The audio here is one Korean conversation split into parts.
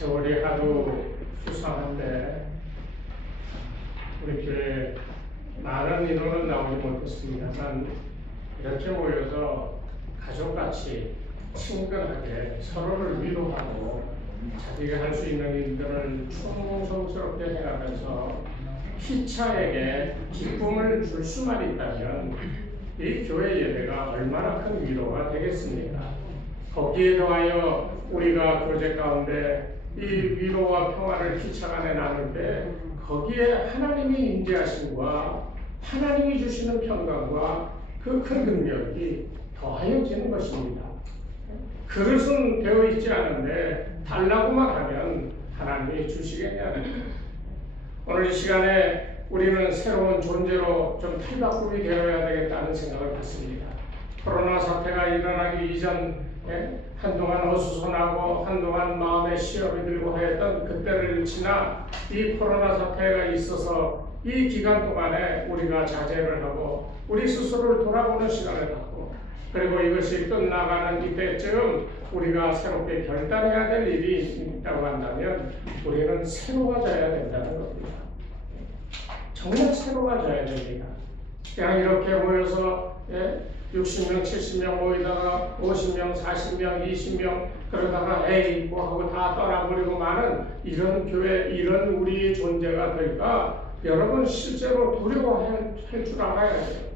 세월이 하도 수상한데 우리 교회 많은 인원은 나오지 못했습니다만 이렇게 모여서 가족같이 친근하게 서로를 위로하고 자기가 할 수 있는 일들을 충성스럽게 해가면서 피차에게 기쁨을 줄 수만 있다면 이 교회 예배가 얼마나 큰 위로가 되겠습니까? 거기에 더하여 우리가 교제 가운데 이 위로와 평화를 피차 간에 나눌 때 거기에 하나님이 임재하심과 하나님이 주시는 평강과 그 큰 능력이 더하여지는 것입니다. 그릇은 되어 있지 않은데 달라고만 하면 하나님이 주시겠냐는 거예요. 오늘 이 시간에 우리는 새로운 존재로 좀 탈바꿈이 되어야 되겠다는 생각을 갖습니다. 코로나 사태가 일어나기 이전에 한동안 어수선하고 한동안 마음에 시험이 들고 하였던 그때를 지나 이 코로나 사태가 있어서 이 기간 동안에 우리가 자제를 하고 우리 스스로를 돌아보는 시간을 갖고 그리고 이것이 끝나가는 이때쯤 우리가 새롭게 결단해야 될 일이 있다고 한다면 우리는 새로워져야 된다는 겁니다. 정말 새로워져야 됩니다. 그냥 이렇게 모여서 60명, 70명 모이다가 50명, 40명, 20명 그러다가 에이 뭐 하고 다 떠나버리고 마는 이런 교회, 이런 우리의 존재가 될까? 여러분 실제로 두려워할 줄 알아야 돼요.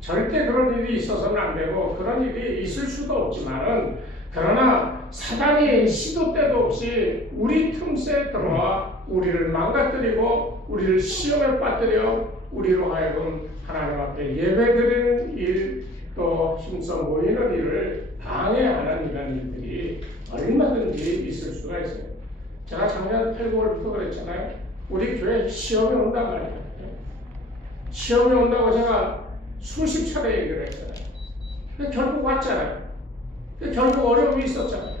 절대 그런 일이 있어서는 안 되고 그런 일이 있을 수도 없지만은 그러나 사단이 시도 때도 없이 우리 틈새에 들어와 우리를 망가뜨리고 우리를 시험에 빠뜨려 우리로 하여금 하나님 앞에 예배드리는 일, 또 힘써 모이는 일을 방해하는 이런 일들이 얼마든지 있을 수가 있어요. 제가 작년 8월부터 그랬잖아요. 우리 교회에 시험이 온단 말이에요. 시험이 온다고 제가 수십 차례 얘기를 했잖아요. 근데 결국 왔잖아요. 근데 결국 어려움이 있었잖아요.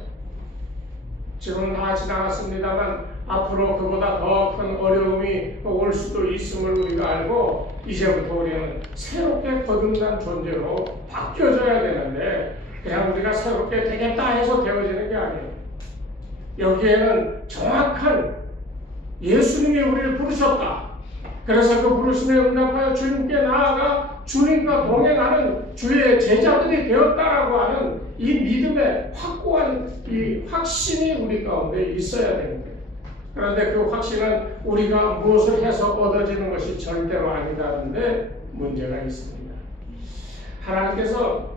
지금은 다 지나갔습니다만 앞으로 그보다 더 큰 어려움이 올 수도 있음을 우리가 알고 이제부터 우리는 새롭게 거듭난 존재로 바뀌어져야 되는데 그냥 우리가 새롭게 되겠다 해서 되어지는 게 아니에요. 여기에는 정확한 예수님이 우리를 부르셨다. 그래서 그 부르심에 응답하여 주님께 나아가 주님과 동행하는 주의 제자들이 되었다라고 하는 이 믿음의 확고한 이 확신이 우리 가운데 있어야 되는 거예요. 그런데 그 확신은 우리가 무엇을 해서 얻어지는 것이 절대로 아니다는데 문제가 있습니다. 하나님께서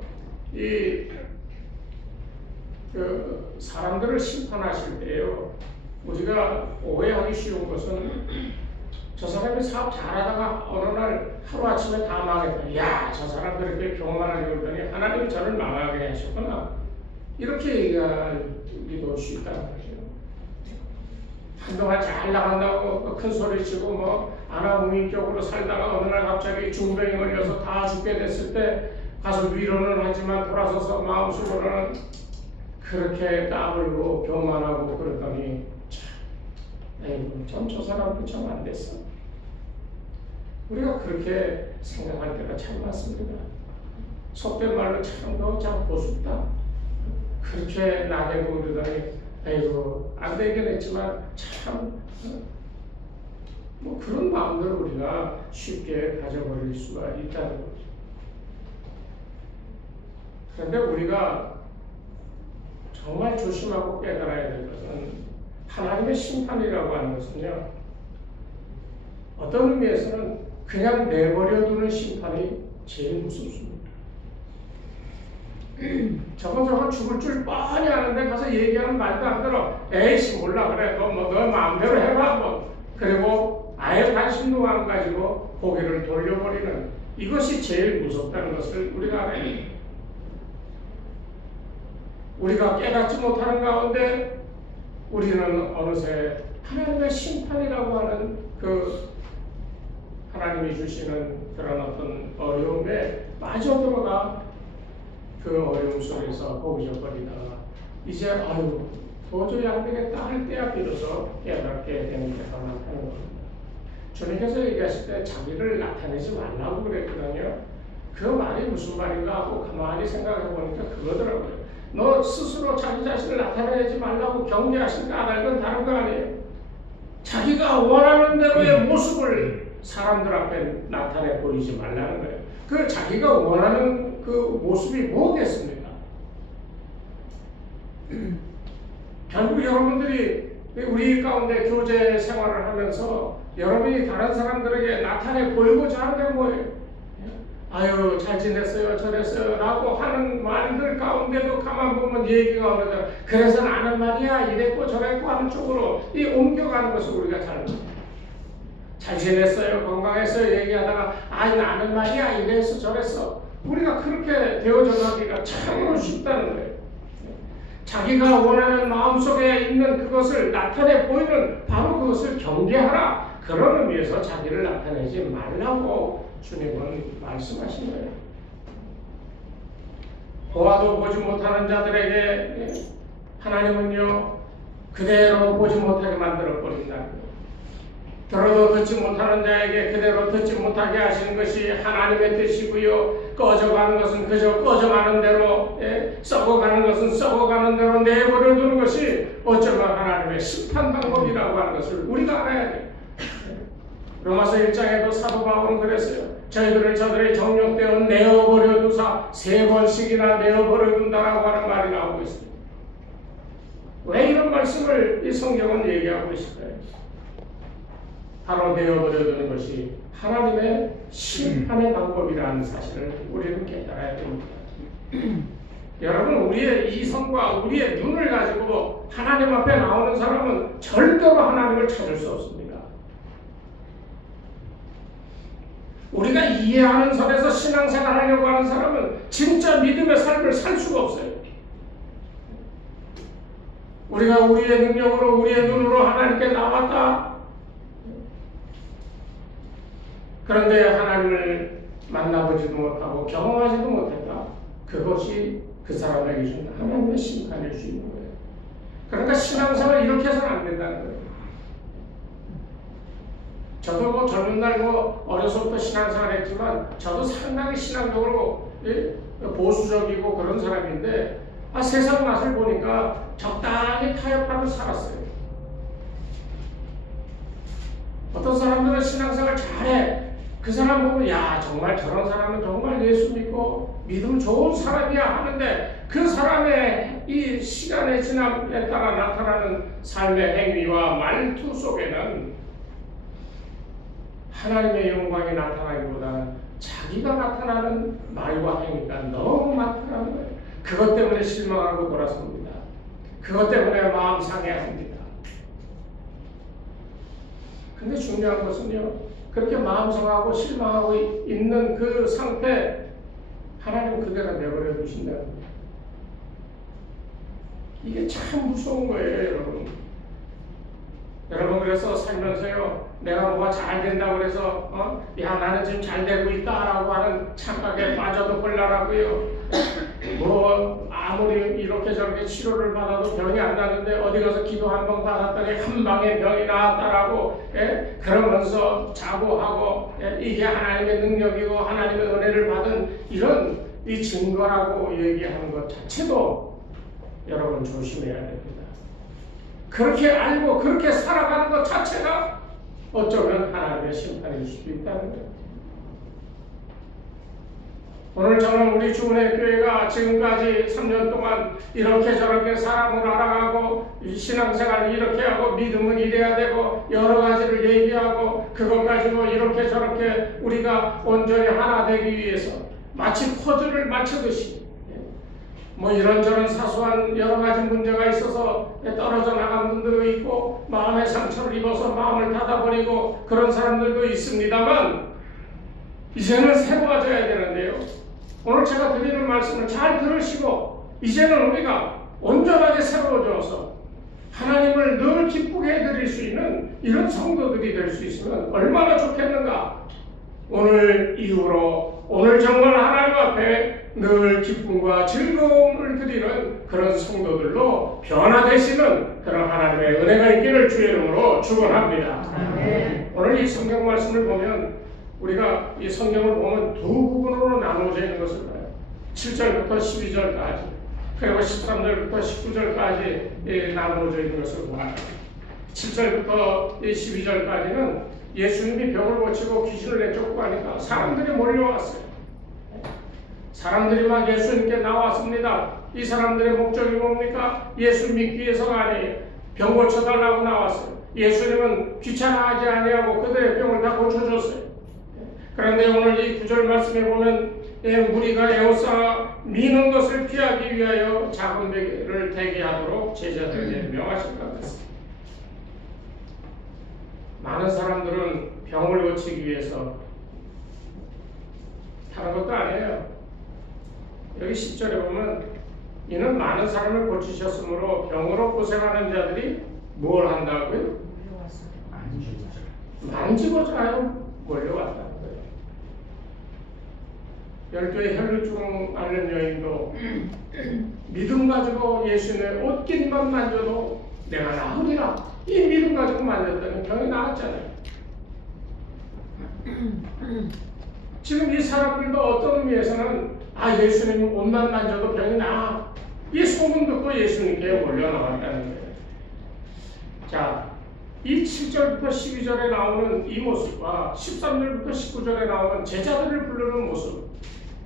사람들을 심판하실 때요, 우리가 오해하기 쉬운 것은 저 사람이 사업 잘하다가 어느 날 하루아침에 다 망했다. 야, 저 사람 그렇게 교만하게 그러더니 하나님이 저를 망하게 하셨구나. 이렇게 얘기하기도 쉽다는 거죠. 한동안 잘 나간다고 큰 소리치고 뭐 아나무인격으로 살다가 어느 날 갑자기 중병이 걸려서 다 죽게 됐을 때 가서 위로는 하지만 돌아서서 마음속으로는 그렇게 까불고 교만하고 그러더니 에이구, 전 저 사람도 참 안 됐어. 우리가 그렇게 생각할 때가 참 많습니다. 속된 말로 참 너 참 보수다. 그렇게 나대고 그러더니 에이구, 안 되긴 했지만 참 뭐 그런 마음들을 우리가 쉽게 가져버릴 수가 있다는 거죠. 그런데 우리가 정말 조심하고 깨달아야 될 것은 하나님의 심판이라고 하는 것은요, 어떤 의미에서는 그냥 내버려두는 심판이 제일 무섭습니다. 저건 죽을 줄 뻔히 아는데 가서 얘기하면 말도 안 들어. 에이씨 몰라 그래 너 마음대로 해봐 뭐. 그리고 아예 관심도 안 가지고 고개를 돌려버리는 이것이 제일 무섭다는 것을 우리가 알아야 해요. 우리가 깨닫지 못하는 가운데 우리는 어느새 하나님의 심판이라고 하는 그 하나님이 주시는 그런 어떤 어려움에 빠져들어가 그 어려움 속에서 허우적거리다가 이제 아유 도저히 안 되겠다 할 때야 비로소 깨닫게 되는 때가 많다는 겁니다. 주님께서 얘기하실 때 자기를 나타내지 말라고 그랬거든요. 그 말이 무슨 말인가 하고 가만히 생각해 보니까 그거더라고요. 너 스스로 자기 자신을 나타내지 말라고 경계하신 까닭은 다른 거 아니에요. 자기가 원하는 대로의 모습을 사람들 앞에 나타내 보이지 말라는 거예요. 그 자기가 원하는 그 모습이 뭐겠습니까? 결국 여러분들이 우리 가운데 교제 생활을 하면서 여러분이 다른 사람들에게 나타내 보이고자 하는 게 뭐예요? 아유, 잘 지냈어요, 저랬어요 라고 하는 말들 가운데도 가만 보면 얘기가 오는데, 그래서 나는 말이야 이랬고 저랬고 하는 쪽으로 이 옮겨가는 것을 우리가 잘 지냈어요, 건강했어요 얘기하다가 아이 나는 말이야 이랬어 저랬어. 우리가 그렇게 되어져 가기가 참으로 쉽다는 거예요. 자기가 원하는 마음속에 있는 그것을 나타내 보이는 바로 그것을 경계하라. 그런 의미에서 자기를 나타내지 말라고 주님은 말씀하신 거예요. 보아도 보지 못하는 자들에게 하나님은요 그대로 보지 못하게 만들어 버린다는 거예요. 들어도 듣지 못하는 자에게 그대로 듣지 못하게 하시는 것이 하나님의 뜻이고요. 꺼져가는 것은 그저 꺼져가는 대로, 썩어가는 것은 썩어가는 대로 내버려 두는 것이 어쩌면 하나님의 심판 방법이라고 하는 것을 우리가 알아야 돼요. 로마서 1장에도 사도 바울은 그랬어요. 저희들을 저들의 정욕되어 내어버려 두사 3번씩이나 내어버려 둔다라고 하는 말이 나오고 있습니다. 왜 이런 말씀을 이 성경은 얘기하고 있을까요? 바로 내어버려 두는 것이 하나님의 심판의 방법이라는 사실을 우리는 깨달아야 됩니다. 여러분, 우리의 이성과 우리의 눈을 가지고 하나님 앞에 나오는 사람은 절대로 하나님을 찾을 수 없습니다. 우리가 이해하는 선에서 신앙생활 하려고 하는 사람은 진짜 믿음의 삶을 살 수가 없어요. 우리가 우리의 능력으로 우리의 눈으로 하나님께 나왔다. 그런데 하나님을 만나보지도 못하고 경험하지도 못했다. 그것이 그 사람에게 주는 하나님의 심판일 수 있는 거예요. 그러니까 신앙생활 이렇게 해서는 안 된다는 거예요. 저도 젊은 날 어려서부터 신앙생활 했지만 저도 상당히 신앙적으로 보수적이고 그런 사람인데 세상 맛을 보니까 적당히 타협하고 살았어요. 어떤 사람들은 신앙생활 잘해. 그 사람 보면 야 정말 저런 사람은 정말 예수 믿고 믿음 좋은 사람이야 하는데 그 사람의 이 시간의 지남에 따라 나타나는 삶의 행위와 말투 속에는 하나님의 영광이 나타나기보다 자기가 나타나는 말과 행위가 너무 많다는 거예요. 그것 때문에 실망하고 돌아섭니다. 그것 때문에 마음 상해합니다. 근데 중요한 것은요, 그렇게 마음 상하고 실망하고 있는 그 상태 하나님은 그대로 내버려 두신다는 거예요. 이게 참 무서운 거예요, 여러분. 여러분, 그래서 살면서요, 내가 뭐가 잘 된다고 그래서 야 나는 지금 잘 되고 있다라고 하는 착각에 빠져도 꼴라라고요. 뭐 아무리 이렇게 저렇게 치료를 받아도 병이 안 나는데 어디 가서 기도 한 번 받았더니 한 방에 병이 나았다라고 그러면서 자고하고 이게 하나님의 능력이고 하나님의 은혜를 받은 이런 이 증거라고 얘기하는 것 자체도 여러분 조심해야 됩니다. 그렇게 알고 그렇게 살아가는 것 자체가 어쩌면 하나님의 심판일 수도 있다는 거예요. 오늘 저는 우리 주은혜 교회가 지금까지 3년 동안 이렇게 저렇게 사람을 알아가고 신앙생활을 이렇게 하고 믿음은 이래야 되고 여러 가지를 얘기하고 그것 가지고 이렇게 저렇게 우리가 온전히 하나 되기 위해서 마치 퍼즐을 맞추듯이 뭐 이런저런 사소한 여러 가지 문제가 있어서 떨어져 나간 분들도 있고 마음의 상처를 입어서 마음을 닫아버리고 그런 사람들도 있습니다만 이제는 새로워져야 되는데요. 오늘 제가 드리는 말씀을 잘 들으시고 이제는 우리가 온전하게 새로워져서 하나님을 늘 기쁘게 해드릴 수 있는 이런 성도들이 될 수 있으면 얼마나 좋겠는가. 오늘 이후로 오늘 정말 하나님 앞에 늘 기쁨과 즐거움을 드리는 그런 성도들로 변화되시는 그런 하나님의 은혜가 있기를 주의 이름으로 축원합니다. 오늘 이 성경 말씀을 보면 우리가 이 성경을 보면 두 부분으로 나누어져 있는 것을 봐요. 7절부터 12절까지. 그리고 13절부터 19절까지 나누어져 있는 것을 봅니다. 7절부터 12절까지는 예수님이 병을 고치고 귀신을 내쫓고 하니까 사람들이 몰려왔어요. 사람들이 막 예수님께 나왔습니다. 이 사람들의 목적이 뭡니까? 예수 믿기 위해서가 아니에요. 병 고쳐달라고 나왔어요. 예수님은 귀찮아하지 아니하고 그들의 병을 다 고쳐줬어요. 그런데 오늘 이 9절 말씀에 보면 무리가 에워싸 미는 것을 피하기 위하여 작은 배를 대기하도록 제자들에게 명하셨다고 했습니다. 많은 사람들은 병을 고치기 위해서 다른 것도 아니에요. 여기 10절에 보면 이는 많은 사람을 고치셨으므로 병으로 고생하는 자들이 뭘 한다고요? 만지고자 몰려왔다는 거예요. 12의 혈루증 앓는 여인도 믿음 가지고 예수님의 옷깃만 만져도 내가 나으리라, 이 믿음 가지고 만졌더니 병이 나았잖아요. 지금 이 사람들도 어떤 의미에서는 예수님 옷만 만져도 병이 나아, 이 소문 듣고 예수님께 몰려 나왔다는 거예요. 자, 이 7절부터 12절에 나오는 이 모습과 13절부터 19절에 나오는 제자들을 부르는 모습,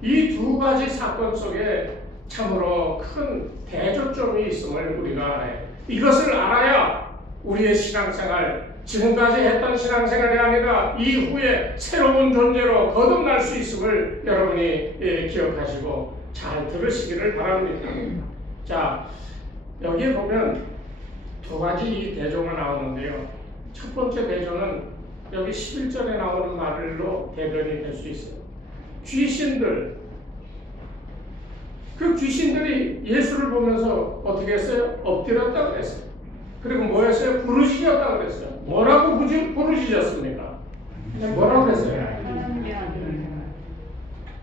이 두 가지 사건 속에 참으로 큰 대조점이 있음을 우리가 알아요. 이것을 알아야 우리의 신앙생활, 지금까지 했던 신앙생활이 아니라 이후에 새로운 존재로 거듭날 수 있음을 여러분이 기억하시고 잘 들으시기를 바랍니다. 자, 여기에 보면 두 가지 이 대조가 나오는데요. 첫 번째 대조는 여기 11절에 나오는 말로 대변이 될 수 있어요. 귀신들, 그 귀신들이 예수를 보면서 어떻게 했어요? 엎드렸다고 그랬어요. 그리고 뭐 했어요? 부르짖었다고 그랬어요. 뭐라고 부르짖었습니까? 뭐라고 그랬어요?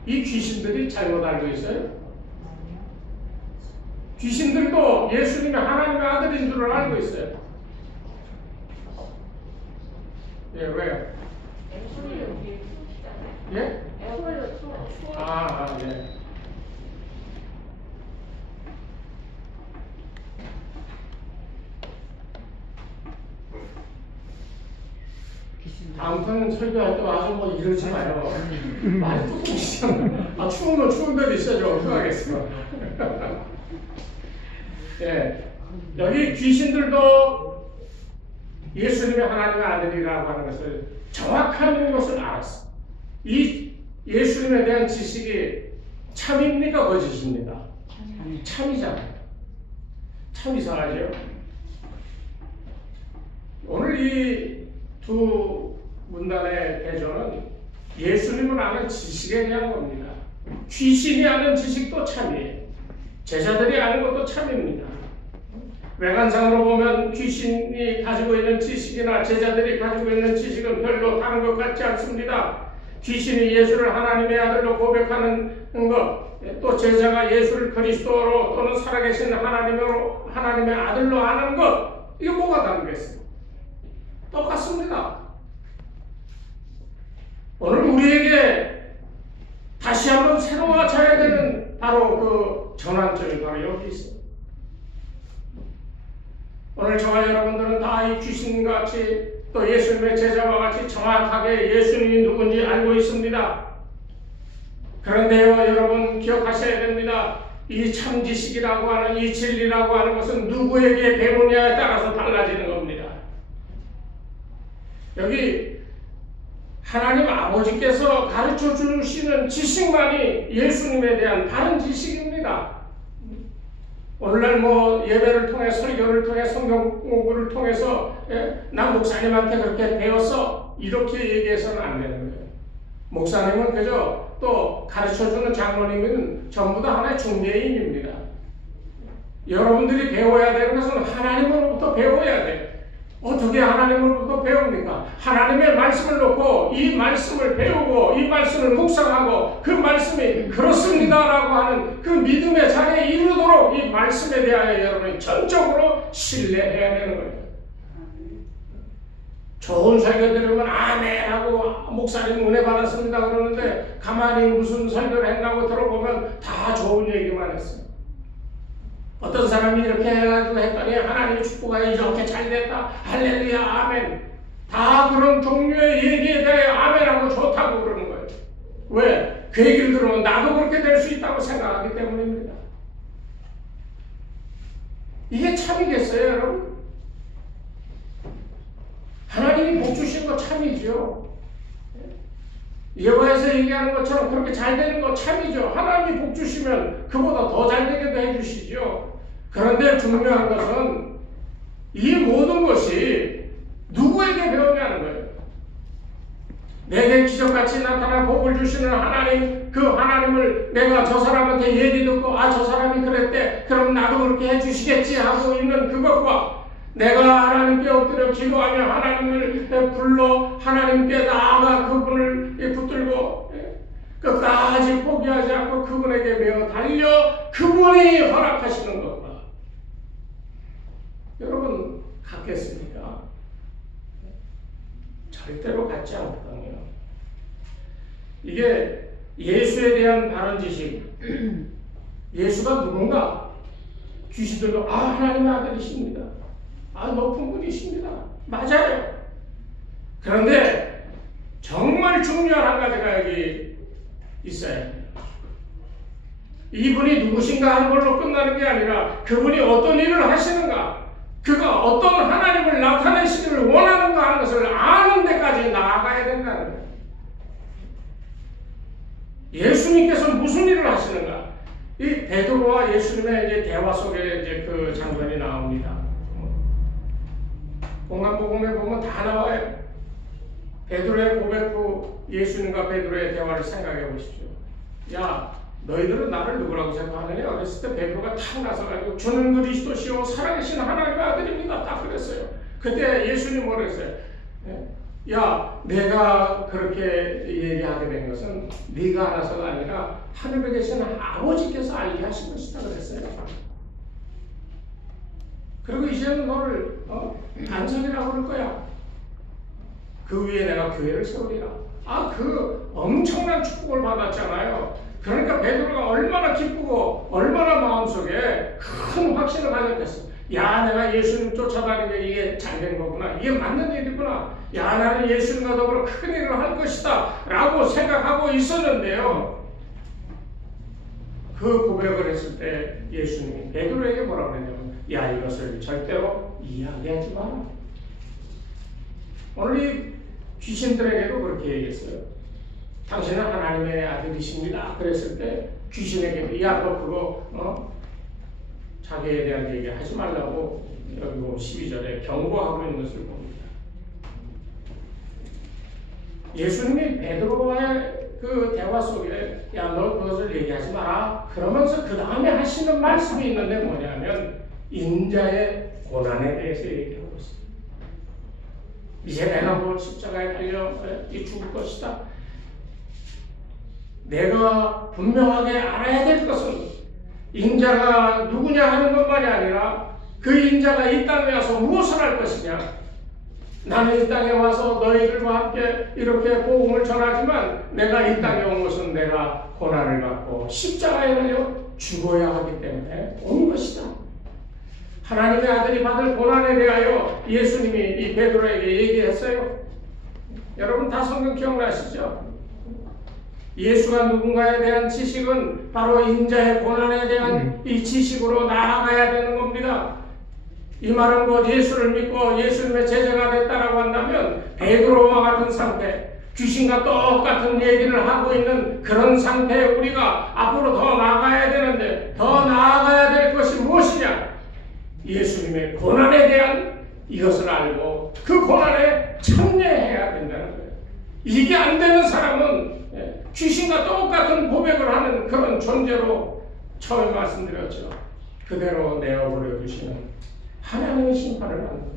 이 귀신들이 잘못 알고 있어요? 귀신들도 예수님이 하나님의 아들인 줄을 알고 있어요. 예, 왜요? 예? 예. 다음부터는 설교할 때 와서 뭐 이러지 마요. 말이 또 시잖아. 추우면 추운 대로 있어야죠. 어떡하겠어. 예, 여기 귀신들도 예수님이 하나님의 아들이라고 하는 것을 정확한 것을 알았어. 이 예수님에 대한 지식이 참입니까? 거짓입니까? 참이잖아요. 참 이상하죠? 오늘 이 두 문단의 대조는 예수님을 아는 지식에 대한 겁니다. 귀신이 아는 지식도 참이에요. 제자들이 아는 것도 참입니다. 외관상으로 보면 귀신이 가지고 있는 지식이나 제자들이 가지고 있는 지식은 별로 다른 것 같지 않습니다. 귀신이 예수를 하나님의 아들로 고백하는 것, 또 제자가 예수를 그리스도로 또는 살아계신 하나님의 아들로 아는 것, 이거 뭐가 다르겠어요? 똑같습니다. 오늘 우리에게 다시 한번 새로워져야 되는 바로 그 전환점이 바로 여기 있어요. 오늘 저와 여러분들은 다 이 귀신같이 또 예수님의 제자와 같이 정확하게 예수님이 누군지 알고 있습니다. 그런데요, 여러분 기억하셔야 됩니다. 이 참 지식이라고 하는 이 진리라고 하는 것은 누구에게 배우냐에 따라서 달라지는 겁니다. 여기 하나님 아버지께서 가르쳐 주시는 지식만이 예수님에 대한 바른 지식입니다. 오늘날 뭐 예배를 통해 설교를 통해 성경 공부를 통해서 나 목사님한테 그렇게 배웠어 이렇게 얘기해서는 안 되는 거예요. 목사님은 그저 또 가르쳐주는 장로님은 전부 다 하나의 중개인입니다. 여러분들이 배워야 되는 것은 하나님으로부터 배워야 돼요. 어떻게 하나님으로부터 배웁니까? 하나님의 말씀을 놓고 이 말씀을 배우고 이 말씀을 묵상하고 그 말씀이 그렇습니다라고 하는 그 믿음의 자리에 이르도록 이 말씀에 대하여 여러분이 전적으로 신뢰해야 되는 거예요. 좋은 설교 들으면 아멘 하고 목사님 은혜 받았습니다 그러는데 가만히 무슨 설교를 했나고 들어보면 다 좋은 얘기만 했어요. 어떤 사람이 이렇게 해가지고 했더니 하나님의 축복가 이렇게 잘 됐다. 할렐루야, 아멘. 다 그런 종류의 얘기에 대해 아멘하고 좋다고 그러는 거예요. 왜? 그 얘기를 들으면 나도 그렇게 될 수 있다고 생각하기 때문입니다. 이게 참이겠어요, 여러분? 하나님이 복 주신 거 참이죠. 예화에서 얘기하는 것처럼 그렇게 잘 되는 거 참이죠. 하나님이 복 주시면 그보다 더 잘 되게도 해주시죠. 그런데 중요한 것은 이 모든 것이 누구에게 배우냐는 거예요. 내게 기적같이 나타나 복을 주시는 하나님, 그 하나님을 내가 저 사람한테 얘기 듣고 아, 저 사람이 그랬대, 그럼 나도 그렇게 해주시겠지 하고 있는 그것과 내가 하나님께 엎드려 기도하며 하나님을 불러 하나님께 나아가 그분을 붙들고 끝까지 포기하지 않고 그분에게 매어 달려 그분이 허락하시는 것과 여러분 같겠습니까? 절대로 같지 않거든요. 이게 예수에 대한 바른 지식, 예수가 누군가? 귀신들도 아, 하나님의 아들이십니다. 아, 높은 분이십니다. 맞아요. 그런데 정말 중요한 한 가지가 여기 있어야 해요. 이분이 누구신가 하는 걸로 끝나는 게 아니라 그분이 어떤 일을 하시는가, 그가 어떤 하나님을 나타내시기를 원하는가 하는 것을 아는 데까지 나아가야 된다는 거예요. 예수님께서 무슨 일을 하시는가? 이 베드로와 예수님의 이제 대화 속에 이제 그 장면이 나옵니다. 공간복음에 보면 다 나와요. 베드로의 고백 후 예수님과 베드로의 대화를 생각해 보십시오. 야, 너희들은 나를 누구라고 생각하느냐? 그랬을 때 베드로가 탁 나서가지고 주는 그리스도시요 살아계신 하나님의 아들입니다. 딱 그랬어요. 그때 예수님 뭐라 했어요? 야, 내가 그렇게 얘기하게 된 것은 네가 알아서가 아니라 하늘에 계신 아버지께서 알게 하신 것이다 그랬어요. 그리고 이제는 너를 반석이라고 그럴 거야. 그 위에 내가 교회를 세우리라. 아, 그 엄청난 축복을 받았잖아요. 그러니까 베드로가 얼마나 기쁘고 얼마나 마음속에 큰 확신을 가졌겠어. 야, 내가 예수님 쫓아다니는 게 이게 잘된 거구나. 이게 맞는 일이구나. 야, 나는 예수님과 더불어 큰 일을 할 것이다 라고 생각하고 있었는데요. 그 고백을 했을 때 예수님이 베드로에게 뭐라고 그랬냐면 야, 이것을 절대로 이야기하지 마라. 오늘 이 귀신들에게도 그렇게 얘기했어요. 당신은 하나님의 아들이십니다. 그랬을 때 귀신에게 야, 너 그거 자기에 대한 얘기 하지 말라고 여기 보면 12절에 경고하고 있는 것을 봅니다. 예수님이 베드로와의 그 대화 속에 야, 너 그것을 얘기하지 마라 그러면서 그 다음에 하시는 말씀이 있는데 뭐냐면 인자의 고난에 대해서 얘기하고 있습니다. 이제 내가 뭐 십자가에 달려 죽을 것이다. 내가 분명하게 알아야 될 것은 인자가 누구냐 하는 것만이 아니라 그 인자가 이 땅에 와서 무엇을 할 것이냐. 나는 이 땅에 와서 너희들과 함께 이렇게 복음을 전하지만 내가 이 땅에 온 것은 내가 고난을 받고 십자가에 달려 죽어야 하기 때문에 온 것이다. 하나님의 아들이 받을 고난에 대하여 예수님이 이 베드로에게 얘기했어요. 여러분 다 성경 기억나시죠? 예수가 누군가에 대한 지식은 바로 인자의 고난에 대한 이 지식으로 나아가야 되는 겁니다. 이 말은 곧 예수를 믿고 예수님의 제자가 됐다라고 한다면 베드로와 같은 상태, 귀신과 똑같은 얘기를 하고 있는 그런 상태에 우리가 앞으로 더 나아가야 되는데 더 나아가야 될 것이 무엇이냐? 예수님의 고난에 대한 이것을 알고 그 고난에 참여해야 된다는 거예요. 이게 안 되는 사람은 귀신과 똑같은 고백을 하는 그런 존재로 처음에 말씀드렸죠. 그대로 내어버려 두시는 하나님의 심판을 받는 거예요.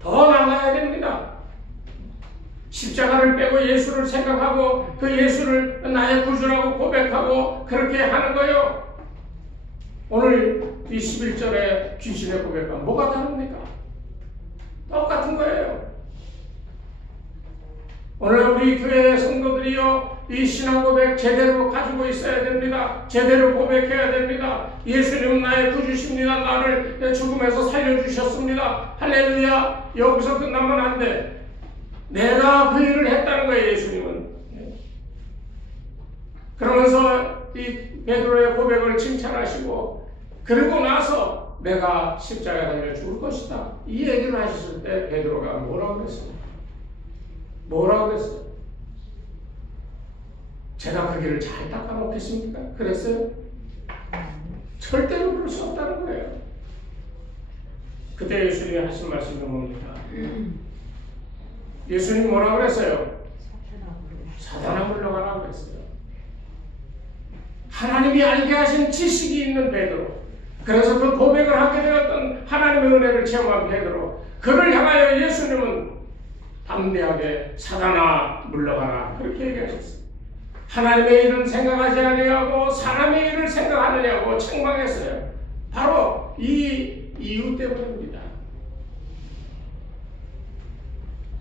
더 나아가야 됩니다. 십자가를 빼고 예수를 생각하고 그 예수를 나의 구주라고 고백하고 그렇게 하는 거예요. 오늘 이 11절에 귀신의 고백과 뭐가 다릅니까? 똑같은 거예요. 오늘 우리 교회 성도들이요, 이 신앙 고백 제대로 가지고 있어야 됩니다. 제대로 고백해야 됩니다. 예수님은 나의 구주십니다. 나를 죽음에서 살려주셨습니다. 할렐루야. 여기서 끝나면 안 돼. 내가 그 일을 했다는 거예요, 예수님은. 그러면서 이 베드로의 고백을 칭찬하시고, 그리고 나서 내가 십자가에 달려 죽을 것이다, 이 얘기를 하셨을 때 베드로가 뭐라고 그랬어요? 뭐라고 그랬어요? 제가 그 길을 잘 닦아놓겠습니까? 그랬어요? 절대로 그럴 수 없다는 거예요. 그때 예수님이 하신 말씀이 뭡니까? 예수님이 뭐라고 그랬어요? 사단아 물러가라고 그랬어요. 하나님이 알게 하신 지식이 있는 베드로, 그래서 그 고백을 하게 되었던 하나님의 은혜를 체험한 베드로, 그를 향하여 예수님은 담대하게 사단아 물러가라, 그렇게 얘기하셨어요. 하나님의 일은 생각하지 아니하고 사람의 일을 생각하느냐고 책망했어요. 바로 이 이유 때문입니다.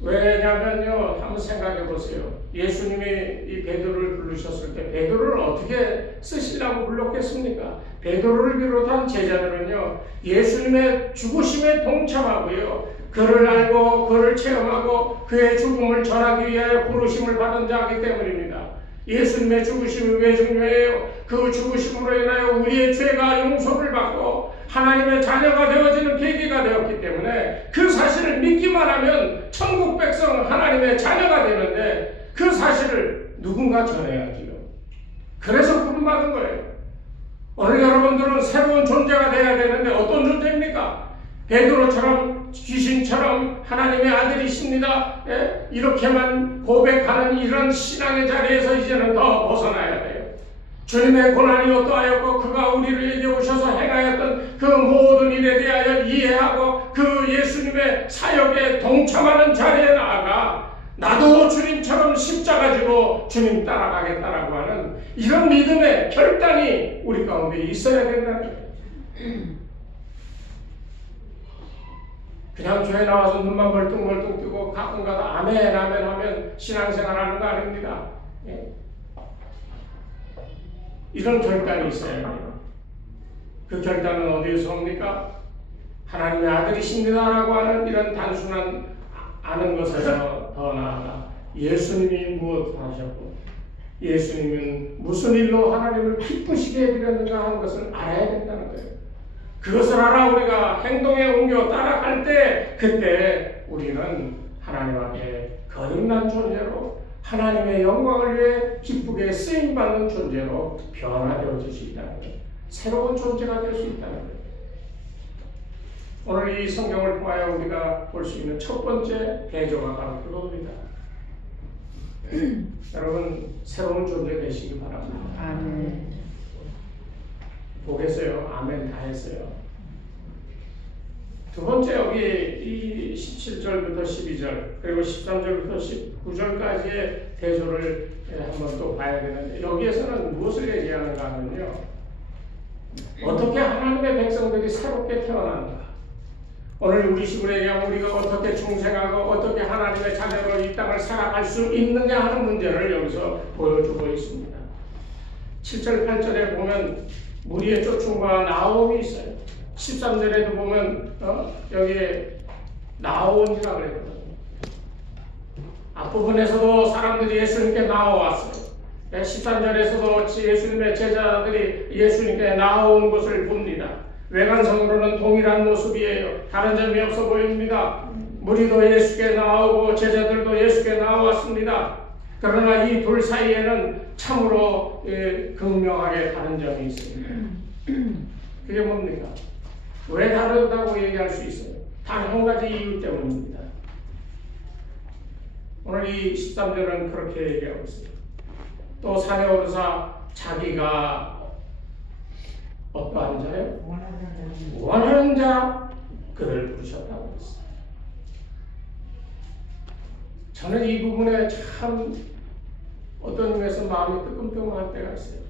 왜냐면요, 한번 생각해 보세요. 예수님이 이 베드로를 부르셨을 때 베드로를 어떻게 쓰시려고 불렀겠습니까? 베드로를 비롯한 제자들은요, 예수님의 죽으심에 동참하고요, 그를 알고 그를 체험하고 그의 죽음을 전하기 위하여 부르심을 받은 자이기 때문입니다. 예수님의 죽으심이 왜 중요해요? 그 죽으심으로 인하여 우리의 죄가 용서를 받고 하나님의 자녀가 되어지는 계기가 되었기 때문에, 그 사실을 믿기만 하면 천국 백성 하나님의 자녀가 되는데, 그 사실을 누군가 전해야지요. 그래서 부름받은 거예요. 오늘 여러분들은 새로운 존재가 되어야 되는데 어떤 존재입니까? 베드로처럼, 귀신처럼 하나님의 아들이십니다, 이렇게만 고백하는 이런 신앙의 자리에서 이제는 더 벗어나야 돼요. 주님의 고난이 어떠하였고 그가 우리에게 오셔서 행하였던 그 모든 일에 대하여 이해하고 그 예수님의 사역에 동참하는 자리에 나아가 나도 주님처럼 십자가 지고 주님 따라가겠다라고 하는 이런 믿음의 결단이 우리 가운데 있어야 된다는 거예요. 그냥 교회 나와서 눈만 멀뚱멀뚱 뜨고 가끔가다 아멘 아멘 하면 신앙생활하는 거 아닙니다. 이런 결단이 있어야 해요. 그 결단은 어디에서 옵니까? 하나님의 아들이십니다라고 하는 이런 단순한 아는 것에서 더 나아가 예수님이 무엇 하셨고 예수님은 무슨 일로 하나님을 기쁘시게 해드렸는가 하는 것을 알아야 된다는 거예요. 그것을 알아 우리가 행동에 옮겨 따라갈 때, 그때 우리는 하나님 앞에 거듭난 존재로 하나님의 영광을 위해 기쁘게 쓰임받는 존재로 변화되어질 수 있다는 거예요. 새로운 존재가 될 수 있다는 거예요. 오늘 이 성경을 통하여 우리가 볼 수 있는 첫 번째 대조가 바로 그겁니다. 여러분, 새로운 존재 되시기 바랍니다. 아멘. 보겠어요? 아멘 다 했어요. 두 번째, 여기 이 17절부터 12절 그리고 13절부터 19절까지의 대조를 한번 또 봐야 되는데, 여기에서는 무엇을 얘기하는가 하면요, 어떻게 하나님의 백성들이 새롭게 태어나는가, 오늘 우리 식으로 얘기하면 우리가 어떻게 중생하고 어떻게 하나님의 자녀로 이 땅을 살아갈 수 있느냐 하는 문제를 여기서 보여주고 있습니다. 7절 8절에 보면 무리의 쫓음과 나옴이 있어요. 13절에도 보면 여기에 나온이라고 그랬거든요. 앞부분에서도 사람들이 예수님께 나와왔어요. 13절에서도 예수님의 제자들이 예수님께 나온 것을 봅니다. 외관성으로는 동일한 모습이에요. 다른 점이 없어 보입니다. 무리도 예수께 나오고 제자들도 예수께 나왔습니다. 그러나 이 둘 사이에는 참으로 극명하게 다른 점이 있습니다. 그게 뭡니까? 왜 다르다고 얘기할 수 있어요? 단 한 가지 이유 때문입니다. 오늘 이 13절은 그렇게 얘기하고 있어요. 또 산에 오르사 자기가 어떠한 자요? 원하는 자 그를 부르셨다고 했어요. 저는 이 부분에 참 어떤 의미에서 마음이 뜨끔뜨끔할 때가 있어요.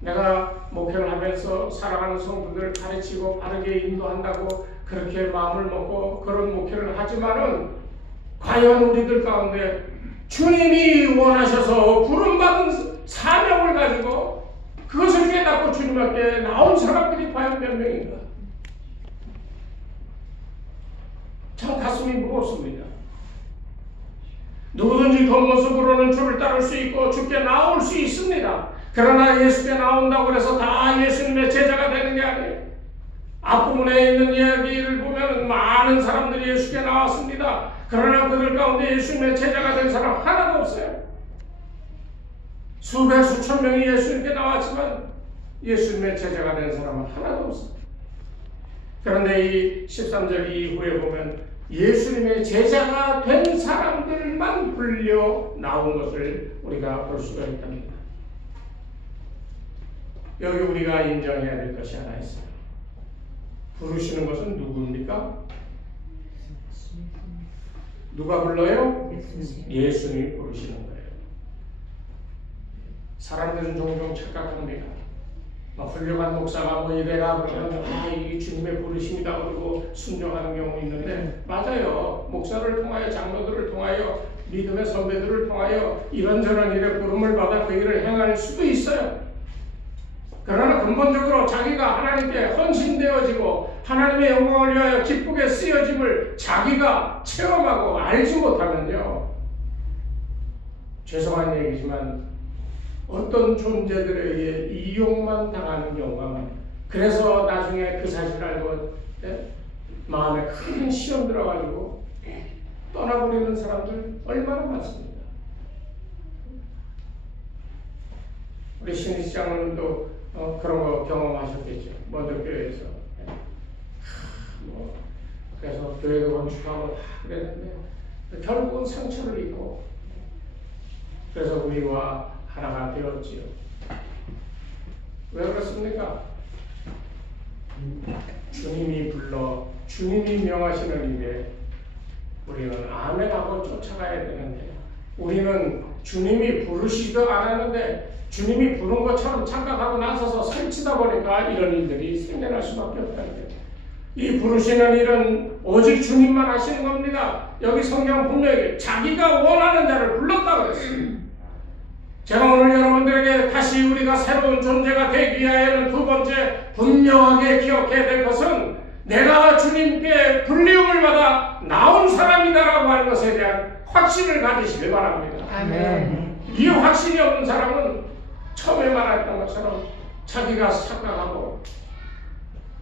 내가 목회를 하면서 살아가는 성도들을 가르치고 바르게 인도한다고 그렇게 마음을 먹고 그런 목회를 하지만은, 과연 우리들 가운데 주님이 원하셔서 부름받은 사명을 가지고 그것을 깨닫고 주님 앞에 나온 사람들이 과연 몇 명인가? 참 가슴이 무겁습니다. 누구든지 겉모습으로는 주를 따를 수 있고 주께 나올 수 있습니다. 그러나 예수께 나온다고 해서 다 예수님의 제자가 되는 게 아니에요. 앞부분에 있는 이야기를 보면 많은 사람들이 예수께 나왔습니다. 그러나 그들 가운데 예수님의 제자가 된 사람 하나도 없어요. 수백 수천 명이 예수님께 나왔지만 예수님의 제자가 된 사람은 하나도 없습니다. 그런데 이 13절 이후에 보면 예수님의 제자가 된 사람들만 불려 나온 것을 우리가 볼 수가 있답니다. 여기 우리가 인정해야 될 것이 하나 있어요. 부르시는 것은 누구입니까? 누가 불러요? 예수님이 부르시는 거예요. 사람들은 종종 착각합니다. 훌륭한 목사가 이래라 그러면 이게 주님의 부르심이다 그러고 순종하는 경우 있는데, 맞아요. 목사를 통하여, 장로들을 통하여, 믿음의 선배들을 통하여 이런저런 일에 부름을 받아 그 일을 행할 수도 있어요. 그러나 근본적으로 자기가 하나님께 헌신되어지고 하나님의 영광을 위하여 기쁘게 쓰여짐을 자기가 체험하고 알지 못하면요, 죄송한 얘기지만 어떤 존재들에 의해 이용만 당하는 경우가 많아요. 그래서 나중에 그 사실을 알고 마음에 큰 시험 들어가지고 떠나버리는 사람들 얼마나 많습니다. 우리 신희시장님도 그런 거 경험하셨겠죠. 먼저 교회에서. 그래서 교회도 건축하고 그랬는데 결국은 상처를 입고 그래서 우리와 하나가 되었지요. 왜 그렇습니까? 주님이 불러 주님이 명하시는 일에 우리는 아멘하고 쫓아가야 되는데, 우리는 주님이 부르시지도 않았는데 주님이 부른 것처럼 착각하고 나서서 설치다 보니까 이런 일들이 생겨날 수밖에 없다는 거예요. 이 부르시는 일은 오직 주님만 하시는 겁니다. 여기 성경 분명히 자기가 원하는 자를 불렀다고 그랬어요. 제가 오늘 여러분들에게 다시 우리가 새로운 존재가 되기 위하여는 두 번째 분명하게 기억해야 될 것은 내가 주님께 불리움을 받아 나온 사람이다라고 하는 것에 대한 확신을 가지시길 바랍니다. 아멘. 이 확신이 없는 사람은 처음에 말했던 것처럼 자기가 착각하고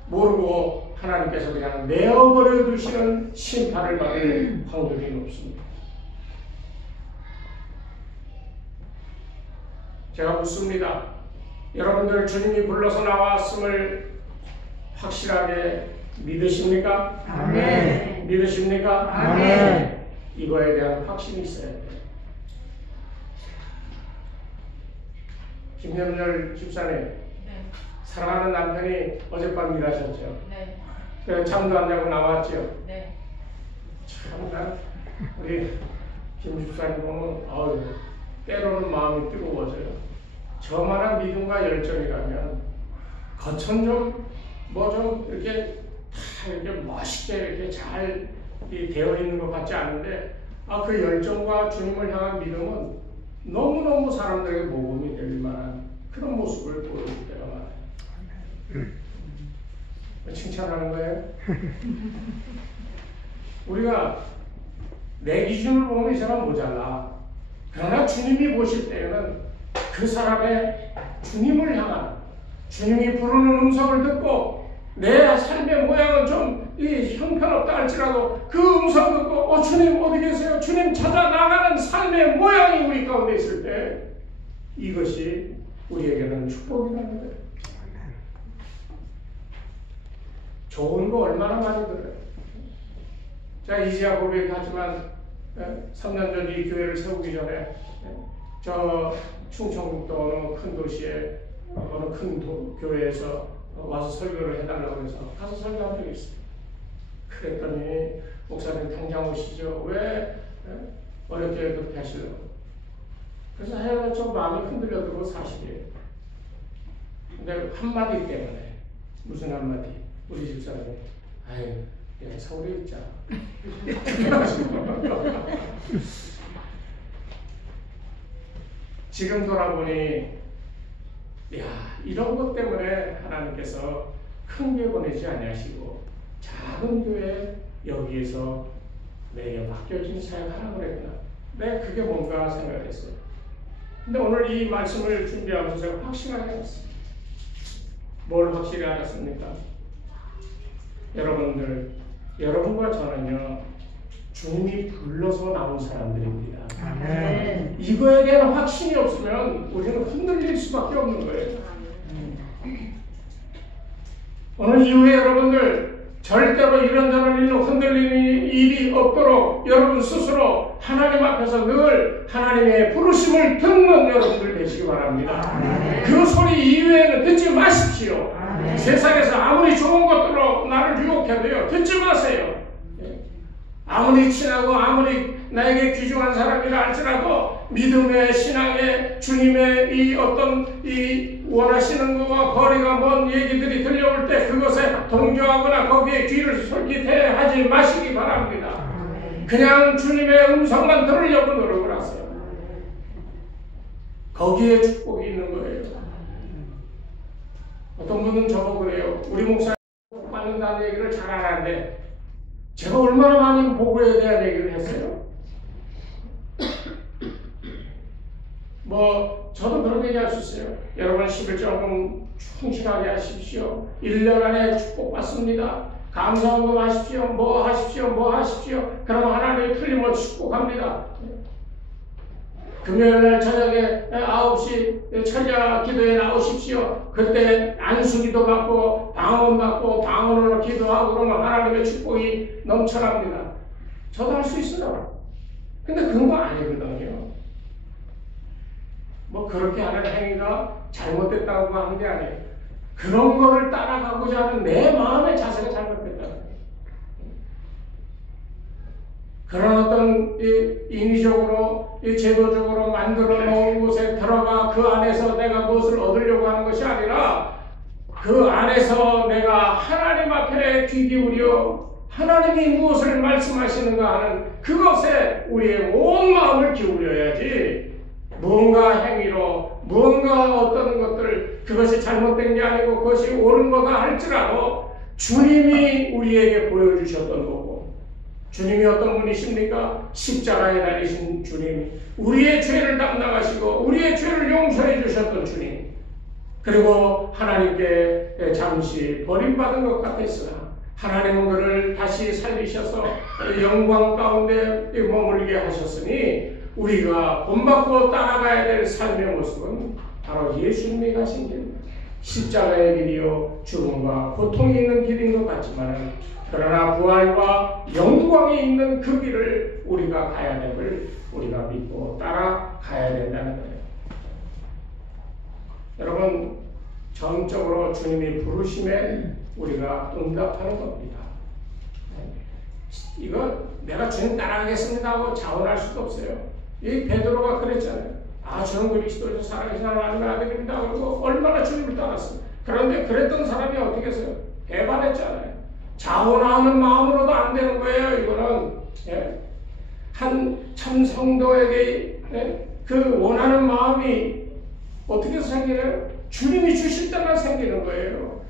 모르고 하나님께서 그냥 내어버려 두시는 심판을 받을 확률이 높습니다. 제가 묻습니다. 여러분들 주님이 불러서 나왔음을 확실하게 믿으십니까? 아멘. 믿으십니까? 아멘. 이거에 대한 확신이 있어야 돼요. 김현열 집사님, 네. 사랑하는 남편이 어젯밤 일하셨죠? 네. 그래서 잠도 안 자고 나왔죠? 네. 참, 난 우리 김 집사님 보면 때로는 마음이 뜨거워져요. 저만한 믿음과 열정이라면 거천 좀 이렇게 다 이렇게 멋있게 이렇게 잘 되어 있는 것 같지 않은데, 그 열정과 주님을 향한 믿음은 너무너무 사람들에게 모범이 될 만한 그런 모습을 보여줄 때가 많아요. 칭찬하는 거예요? 우리가 내 기준으로 보면 이 사람 모자라. 그러나 주님이 보실 때에는 그 사람의 주님을 향한, 주님이 부르는 음성을 듣고 내 삶의 모양은 좀 형편없다 할지라도 그 음성 듣고 주님 어디 계세요? 주님 찾아 나가는 삶의 모양이 우리 가운데 있을 때 이것이 우리에게는 축복이라는 거예요. 좋은 거 얼마나 많이 들어요. 제가 이제야 고백하지만 3년 전 이 교회를 세우기 전에 저 충청북도 어느 큰 도시에 어느 큰 교회에서 와서 설교를 해달라고 해서 가서 설교한 적이 있어요. 그랬더니 목사님 당장 오시죠. 왜 어렵게 그렇게 하시려고. 그래서 해서 좀 마음이 흔들려들고 사실이에요. 근데 한마디 때문에, 무슨 한마디? 우리 집사람이 서울에 있자. 지금 돌아보니 야, 이런 것 때문에 하나님께서 큰 교회 보내지 아니하시고 작은 교회 여기에서 내게 맡겨진 사역하라고 그랬구나. 내가 그게 뭔가 생각했어요. 근데 오늘 이 말씀을 준비하면서 제가 확실하게 알았어요. 뭘 확실히 알았습니까? 여러분들, 여러분과 저는요, 주님이 불러서 나온 사람들입니다. 아멘. 이거에 대한 확신이 없으면 우리는 흔들릴 수밖에 없는 거예요. 오늘 이후에 여러분들 절대로 이런저런 일로 흔들리는 일이 없도록 여러분 스스로 하나님 앞에서 늘 하나님의 부르심을 듣는 여러분들 되시기 바랍니다. 그 소리 이외에는 듣지 마십시오. 세상에서 아무리 좋은 것들로 나를 유혹해도요, 듣지 마세요. 아무리 친하고 아무리 나에게 귀중한 사람이라 할지라도 믿음의 신앙의 주님의 이 어떤 이 원하시는 것과 거리가 먼 얘기들이 들려올 때 그것에 동조하거나 거기에 귀를 솔깃해 하지 마시기 바랍니다. 그냥 주님의 음성만 들으려고 노력을 하세요. 거기에 축복이 있는 거예요. 어떤 분은 저보고 그래요. 우리 목사님 복 받는다는 얘기를 잘 안 하는데 제가 얼마나 많은 복에 대한 얘기를 했어요? 저도 그런 얘기 할 수 있어요. 여러분 11조금 충실하게 하십시오. 1년 안에 축복받습니다. 감사헌금 하십시오. 뭐 하십시오. 그러면 하나님이 틀림없이 축복합니다. 금요일날 저녁에 9시 철야 기도에 나오십시오. 그때 안수기도 받고 방언으로 기도하고 그러면 하나님의 축복이 넘쳐납니다. 저도 할 수 있어요. 근데 그런 거 아니거든요. 그렇게 하는 행위가 잘못됐다고 하는 게 아니에요. 그런 거를 따라가고자 하는 내 마음의 자세가 잘못됐다는 거예요. 그런 어떤 인위적으로 제도적으로 만들어 놓은 곳에 들어가 그 안에서 내가 무엇을 얻으려고 하는 것이 아니라 그 안에서 내가 하나님 앞에 귀 기울여 하나님이 무엇을 말씀하시는가 하는 그것에 우리의 온 마음을 기울여야지 무언가 행위로 무언가 어떤 것들 그것이 잘못된 게 아니고 그것이 옳은 거다 할지라도 주님이 우리에게 보여주셨던 거고 주님이 어떤 분이십니까? 십자가에 달리신 주님, 우리의 죄를 담당하시고 우리의 죄를 용서해 주셨던 주님, 그리고 하나님께 잠시 버림받은 것 같았으나 하나님은 그를 다시 살리셔서 영광 가운데 머물게 하셨으니 우리가 본받고 따라가야 될 삶의 모습은 바로 예수님이 가신 길, 십자가의 길이요 죽음과 고통이 있는 길인 것 같지만 그러나 부활과 영광이 있는 그 길을 우리가 가야 됨을 우리가 믿고 따라가야 된다는 거예요. 여러분, 전적으로 주님이 부르심에 우리가 응답하는 겁니다. 이거 내가 주님 따라가겠습니다 하고 자원할 수도 없어요. 이 베드로가 그랬잖아요. 저는 그리스도에서 살아계신 하나님의 아들입니다. 그리고 얼마나 주님을 따랐어요. 그런데 그랬던 사람이 어떻게 했어요? 배반했잖아요. 자원하는 마음으로도 안 되는 거예요. 이거는 한 참 성도에게 그 원하는 마음이 어떻게 생기나요? 주님이 주실 때만 생기는 거예요.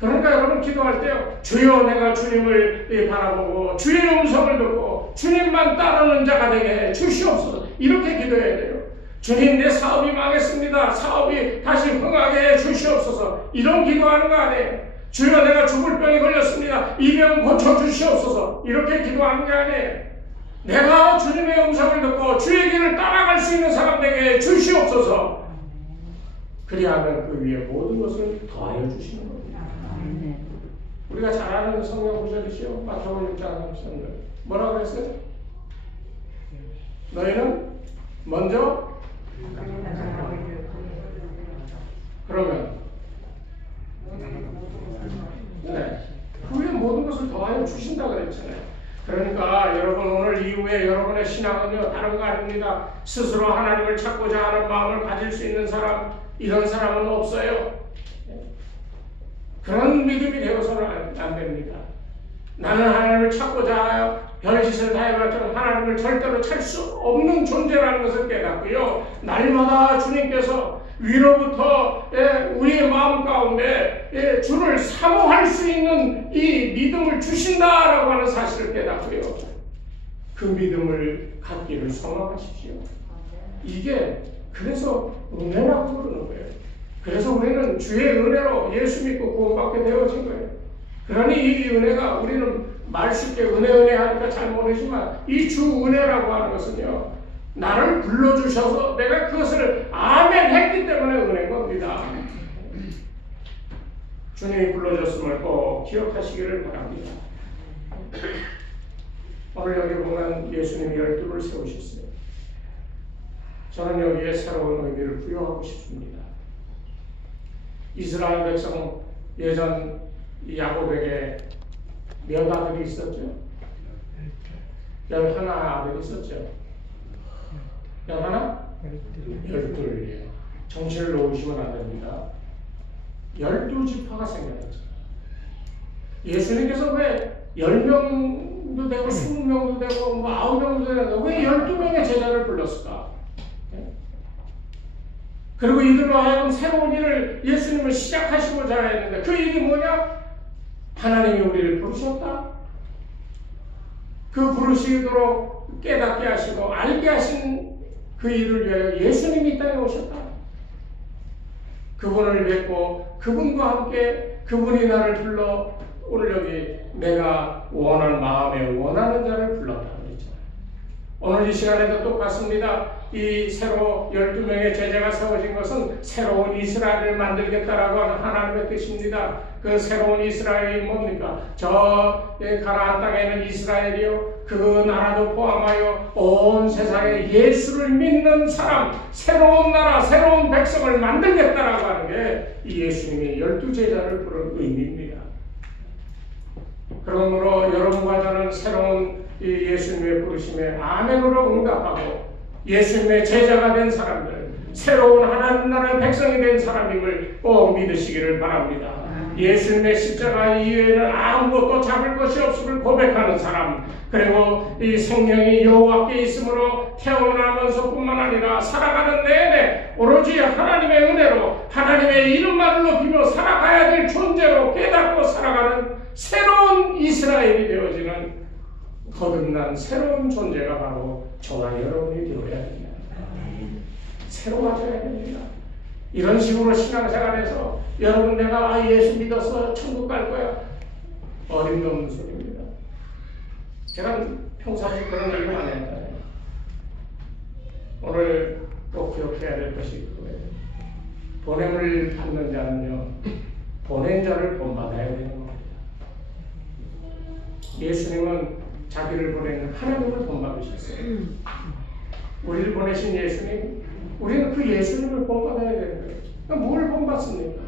그러니까 여러분 기도할 때요, 주여 내가 주님을 바라보고 주의 음성을 듣고 주님만 따르는 자가 되게 주시옵소서, 이렇게 기도해야 돼요. 주님, 내 사업이 망했습니다. 사업이 다시 흥하게 해 주시옵소서, 이런 기도하는 거 아니에요. 주여 내가 죽을 병이 걸렸습니다. 이 병 고쳐주시옵소서, 이렇게 기도하는 게 아니에요. 내가 주님의 음성을 듣고 주의 길을 따라갈 수 있는 사람 되게 주시옵소서. 그리하면 그 위에 모든 것을 더하여 주시는 겁니다. 우리가 잘 아는 성경 구절이시요, 마태복음 6장 3절 뭐라고 그랬어요? 너희는 먼저 그러면 그 위에 모든 것을 더하여 주신다 그랬잖아요. 그러니까 여러분, 오늘 이후에 여러분의 신앙은요 다른 거 아닙니다. 스스로 하나님을 찾고자 하는 마음을 가질 수 있는 사람, 이런 사람은 없어요. 그런 믿음이 되어서는 안 됩니다. 나는 하나님을 찾고자 별짓을 다 해봤자 하나님을 절대로 찰 수 없는 존재라는 것을 깨닫고요. 날마다 주님께서 위로부터 우리의 마음 가운데 주를 사모할 수 있는 이 믿음을 주신다라고 하는 사실을 깨닫고요. 그 믿음을 갖기를 소망하십시오. 이게 그래서 은혜라고 그러는 거예요. 그래서 우리는 주의 은혜로 예수 믿고 구원받게 되어진 거예요. 그러니 이 은혜가 우리는 말 쉽게 은혜 하니까 잘 모르지만 이 주 은혜라고 하는 것은요, 나를 불러주셔서 내가 그것을 아멘 했기 때문에 은혜인 겁니다. 주님이 불러줬음을 꼭 기억하시기를 바랍니다. 오늘 여기 보면 예수님이 12를 세우셨어요. 저는 여기에 새로운 의미를 부여하고 싶습니다. 이스라엘 백성 예전 야곱에게 몇 아들이 있었죠? 11 아들이 있었죠? 11? 12. 정신을 놓으시면 안 됩니다. 12지파가 생겨났죠. 예수님께서 왜 10명도 되고 20명도 되고 9명도 되고 왜 12명의 제자를 불렀을까? 그리고 이들로 하여금 새로운 일을 예수님을 시작하시고자 했는데 그 일이 뭐냐? 하나님이 우리를 부르셨다. 그 부르시도록 깨닫게 하시고 알게 하신 그 일을 위하여 예수님이 이 땅에 오셨다. 그분을 뵙고 그분과 함께 그분이 나를 불러 오늘 여기 내가 원하는 마음에 원하는 자를 불렀다 그랬죠. 오늘 이 시간에도 똑같습니다. 이 새로 12명의 제자가 세워진 것은 새로운 이스라엘을 만들겠다라고 하는 하나님의 뜻입니다. 그 새로운 이스라엘이 뭡니까? 저 가나안 땅에 있는 이스라엘이요, 그 나라도 포함하여 온 세상에 예수를 믿는 사람, 새로운 나라, 새로운 백성을 만들겠다라고 하는 게 이 예수님이 12제자를 부른 의미입니다. 그러므로 여러분과 저는 새로운 이 예수님의 부르심에 아멘으로 응답하고 예수님의 제자가 된 사람들, 새로운 하나님 나라의 백성이 된 사람임을 꼭 믿으시기를 바랍니다. 예수님의 십자가 이외에는 아무것도 잡을 것이 없음을 고백하는 사람, 그리고 이 생명이 여호와께 있으므로 태어나면서뿐만 아니라 살아가는 내내 오로지 하나님의 은혜로 하나님의 이름만을 높이며 살아가야 될 존재로 깨닫고 살아가는 새로운 이스라엘이 되어지는 거듭난 새로운 존재가 바로 저와 여러분이 되어야 됩니다. 새로워져야 됩니다. 이런 식으로 신앙생활에서 여러분 내가 예수 믿어서 천국 갈 거야, 어림도 없는 소리입니다. 제가 평소에 그런 얘기를 안 했잖아요. 오늘 꼭 기억해야 될 것이 그거예요. 보냄을 받는 자는요, 보낸 자를 본받아야 되는 겁니다. 예수님은 자기를 보낸 하나님을 본받으셨어요. 우리를 보내신 예수님, 우리는 그 예수님을 본받아야 되는 거예요. 그러니까 뭘 본받습니까?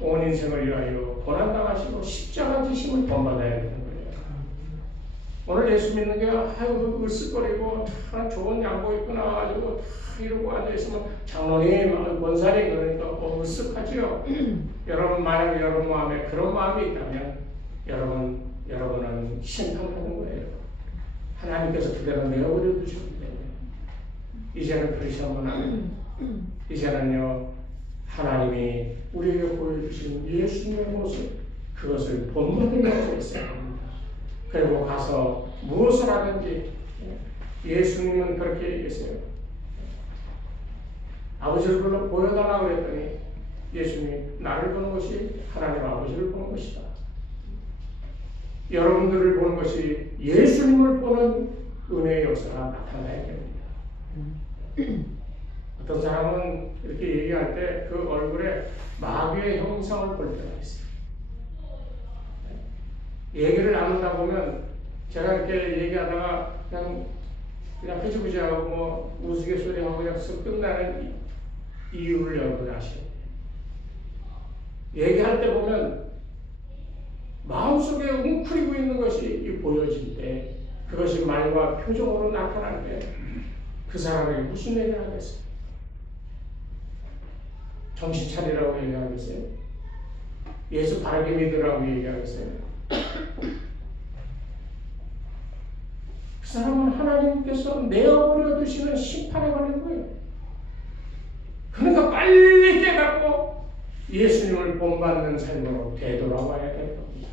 온 인생을 위하여 고난당하시고 십자가 지심을 본받아야 되는 거예요. 오늘 예수 믿는 게 아유 으쓱거리고 다 좋은 양복 입고 나와가지고 다 이러고 앉아있으면 장로님, 권사님 그러니까 으쓱하지요. 여러분 만약 여러분 마음에 그런 마음이 있다면 여러분은 심판하는 거예요. 하나님께서 그대로 내어버려 두셨기 때문에 이제는 그러시 한번 하면 이제는요, 하나님이 우리에게 보여주신 예수님의 모습, 그것을 본받으려고 있어야 합니다. 그리고 가서 무엇을 하든지, 예수님은 그렇게 얘기했어요. 아버지를 불러 보여달라고 그랬더니 예수님이 나를 보는 것이 하나님 아버지를 보는 것이다. 여러분들을 보는 것이 예수님을 보는 은혜의 역사가 나타나야 됩니다. 어떤 사람은 이렇게 얘기할 때 그 얼굴에 마귀의 형상을 볼 때가 있어요. 얘기를 나누다 보면 제가 이렇게 얘기하다가 그냥 흐지부지하고 뭐 우스갯소리하고 그냥 쓱 끝나는 이유를 여러분이 아셔야 돼요. 얘기할 때 보면 마음속에 웅크리고 있는 것이 보여질 때 그것이 말과 표정으로 나타날 때 그 사람에게 무슨 얘기를 하겠어요? 정신 차리라고 얘기하겠어요? 예수 바르게 믿으라고 얘기하겠어요? 사람은 하나님께서 내어버려 두시는 심판에 걸린 거예요. 그러니까 빨리 깨닫고 예수님을 본받는 삶으로 되돌아와야 될 겁니다.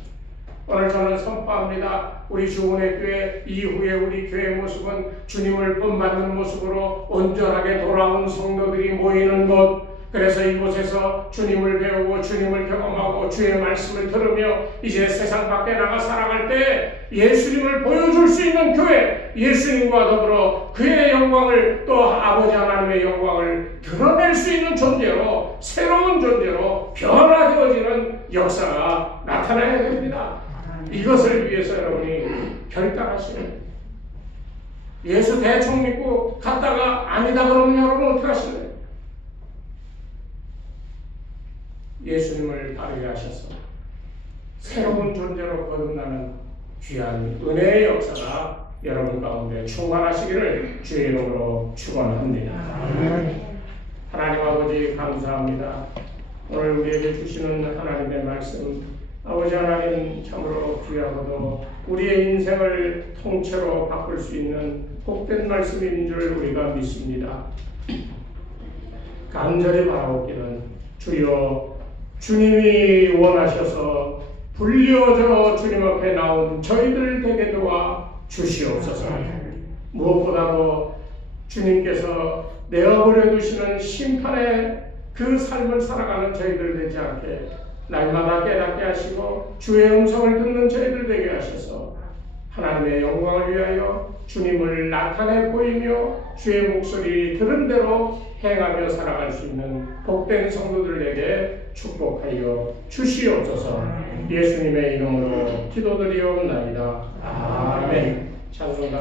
오늘 저는 선포합니다. 우리 주원의 교회 이후에 우리 교회 모습은 주님을 본받는 모습으로 온전하게 돌아온 성도들이 모이는 곳, 그래서 이곳에서 주님을 배우고 주님을 경험하고 주의 말씀을 들으며 이제 세상 밖에 나가 살아갈 때 예수님을 보여줄 수 있는 교회, 예수님과 더불어 그의 영광을 또 아버지 하나님의 영광을 드러낼 수 있는 존재로, 새로운 존재로 변화되어지는 역사가 나타나야 됩니다. 이것을 위해서 여러분이 결단하시는, 예수 대충 믿고 갔다가 아니다 그러면 여러분 어떻게 하실래요? 예수님을 따르게 하셔서 새로운 존재로 거듭나는 귀한 은혜의 역사가 여러분 가운데 충만하시기를 주의 이름으로 축원합니다. 하나님 아버지 감사합니다. 오늘 우리에게 주시는 하나님의 말씀, 아버지 하나님 참으로 귀하고도 우리의 인생을 통째로 바꿀 수 있는 복된 말씀인 줄 우리가 믿습니다. 간절히 바라옵기는 주여, 주님이 원하셔서 불려져 주님 앞에 나온 저희들 되게 도와 주시옵소서. 무엇보다도 주님께서 내어버려 두시는 심판의 그 삶을 살아가는 저희들 되지 않게 날마다 깨닫게 하시고 주의 음성을 듣는 저희들 되게 하셔서 하나님의 영광을 위하여 주님을 나타내 보이며 주의 목소리 들은 대로 행하며 살아갈 수 있는 복된 성도들에게 축복하여 주시옵소서. 예수님의 이름으로 기도드리옵나이다. 아멘. 찬송가